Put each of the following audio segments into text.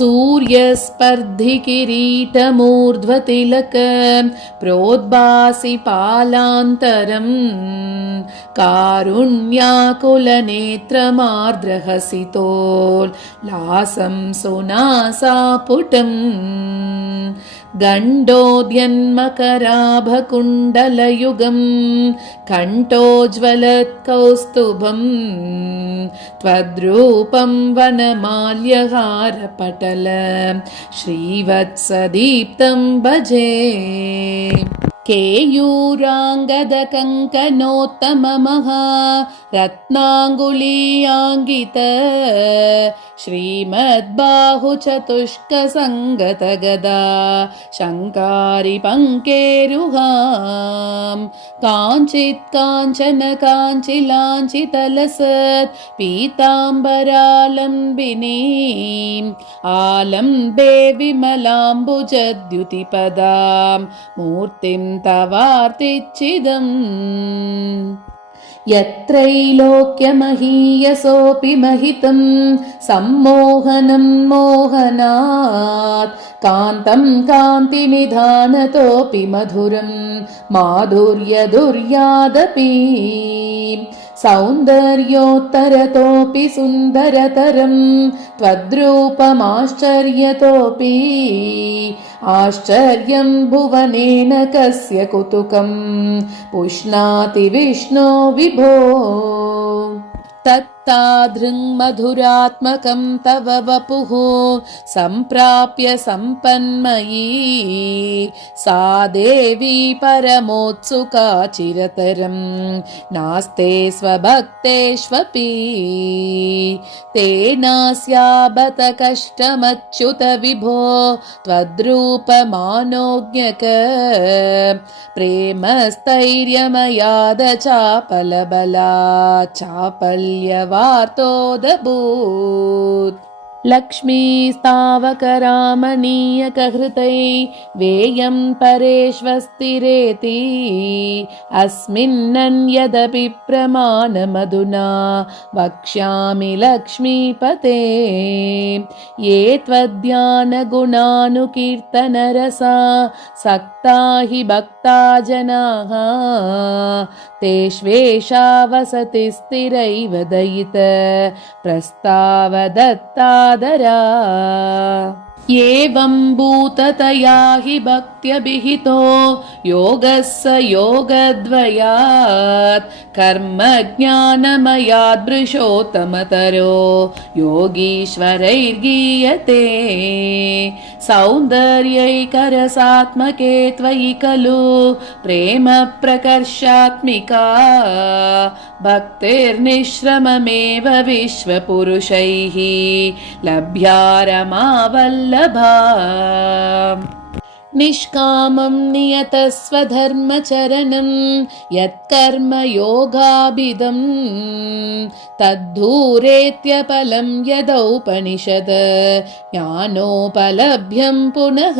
सूर्यस्पर्धिकिरीटमूर्ध्वतिलक प्रोद्भासि पालान्तरम् कारुण्याकुलनेत्रमार्द्रहसितोल्लासं सुनासापुटम् गण्डोद्यन्मकराभकुण्डलयुगम् कण्ठोज्ज्वलत्कौस्तुभम् त्वद्रूपं वनमाल्यहारपटल श्रीवत्सदीप्तं भजे। केयूराङ्गदकङ्कणोत्तममहा रत्नाङ्गुलीयाङ्गित श्रीमद्बाहुचतुष्कसङ्गतगदा शङ्कारि पङ्केरुहाम् काञ्चित् काञ्चन काञ्चिलाञ्चितलसत् पीताम्बरालम्बिनीम् आलम्बे विमलाम्बुजद्युतिपदां मूर्तिं तवार्तिच्चिदम्। यत्रैलोक्यमहीयसोऽपि महितं सम्मोहनं मोहनात् कान्तं कान्तिनिधानतोऽपि मधुरं माधुर्यदुर्यादपि सौन्दर्योत्तरतोऽपि सुन्दरतरं त्वद्रूपमाश्चर्यतोऽपि आश्चर्यं भुवनेन कस्य कुतुकं पुष्णाति विष्णो विभो। तत्तादृङ्मधुरात्मकं तव वपुः सम्प्राप्य सम्पन्मयी सा देवी परमोत्सुका चिरतरं नास्ते स्वभक्तेष्वपि तेनास्याबत कष्टमच्युत विभो त्वद्रूपमानोज्ञक प्रेमस्थैर्यमयाद चापलबला चापल्यवार्तोदभूत्। लक्ष्मीस्तावकरामणीयकहृतै वेयं परेष्वस्तिरेति अस्मिन्नन्यदपि प्रमाणमधुना वक्ष्यामि लक्ष्मीपते। ये त्वद्ध्यानगुणानुकीर्तनरसा सक्ता हि भक्ता जनाः तेष्वेषा वसति स्थिरैव दयित प्रस्तावदत्तादरा। एवं भूततया हि भक्त्यभिहितो योगः स योगद्वयात् कर्मज्ञानमयाद् वृषोत्तमतरो योगीश्वरैर्गीयते। सौन्दर्यैकरसात्मके त्वयि खलु प्रेम प्रकर्षात्मिका भक्तिर्निश्रममेव विश्वपुरुषैः लभ्या रमावल्लभा। निष्कामं नियतस्वधर्मचरणं यत्कर्म योगाभिदं तद्धूरेत्यपलं यदौपनिषद ज्ञानोपलभ्यं पुनः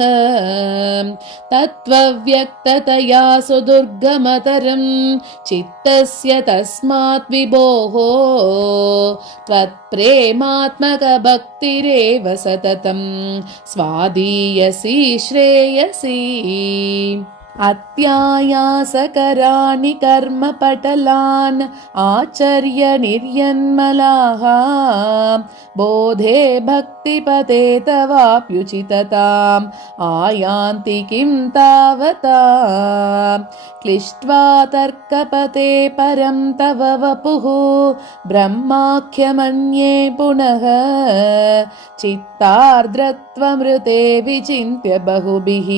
तत्त्वव्यक्ततया सुदुर्गमतरं चित्तस्य तस्मात् विभोः त्वत्प्रेमात्मकभक्तिरेव सततं स्वादीयसी श्रेयसी। अत्यायासकराणि कर्मपटलान् आचर्य निर्यन्मलाः बोधे भक्तिपते तवाप्युचितताम् आयान्ति किं तावता। क्लिष्ट्वा तर्कपते परं तव वपुः ब्रह्माख्यमन्ये पुनः चित्तार्द्रत्वमृते विचिन्त्य बहुभिः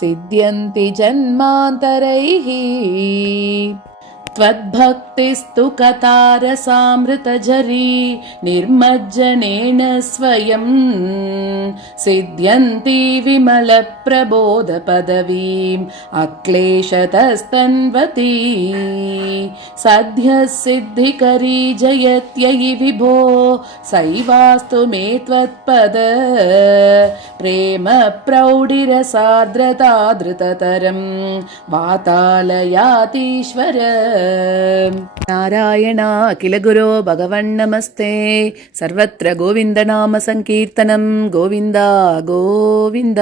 सिद्ध्यन्ति जन्मान्तरैः। त्वद्भक्तिस्तु कथारसामृतझरी निर्मज्जनेन स्वयं सिद्ध्यन्ति विमलप्रबोधपदवीम् अक्लेशतस्तन्वती। सद्यः सिद्धिकरी जयत्ययि विभो सैवास्तु मे त्वत्पद प्रेम प्रौढिरसार्द्रता धृततरं वातालयातीश्वर। నారాయణ అఖిల గురో భగవన్నమస్తే సర్వత్ర గోవిందనామ సంకీర్తనం గోవింద గోవింద